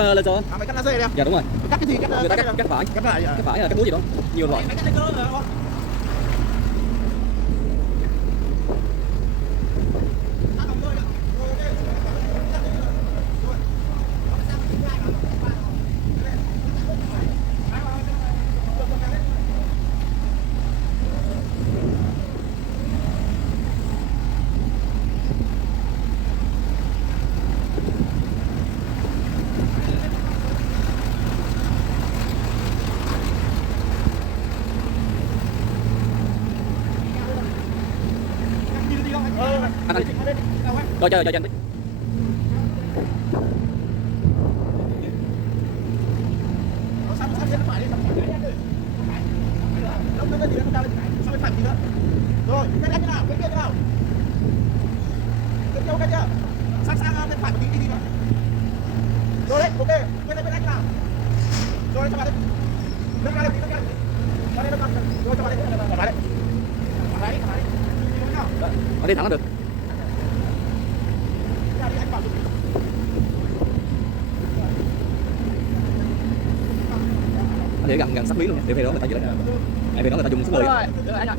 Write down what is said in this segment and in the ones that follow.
Lên số. Mày cắt lá dây đi em. Dạ đúng rồi. Cắt cái gì? Người ta cắt phải. Cắt phải. Cắt phải là cắt búa gì đó. Nhiều loại. Mày cắt cái cơ rồi không? Anh. Rồi chờ anh. Rồi, cái này thế nào? Cái kia thế nào? Cái kia chưa? Sang bên phải một tí đi nữa. Rồi đấy, ok. Bên này thế nào? Rồi cho bạn đi. Nâng ra đây, nâng ra đây. Vào đây nâng ra. Rồi cho bạn đi. Vào đấy. Vào đấy, vào đấy. Ở đi thẳng là được. Anh để gần sát miếng luôn, để về đó người ta giữ lại. Về đó người ta dùng sức người. Rồi, được anh rồi.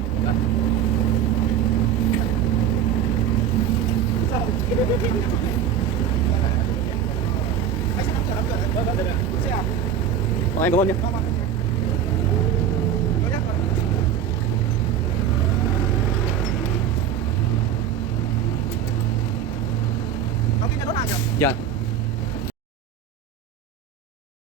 Em cảm ơn nha. Nó kia đốt hàng chưa? Dạ.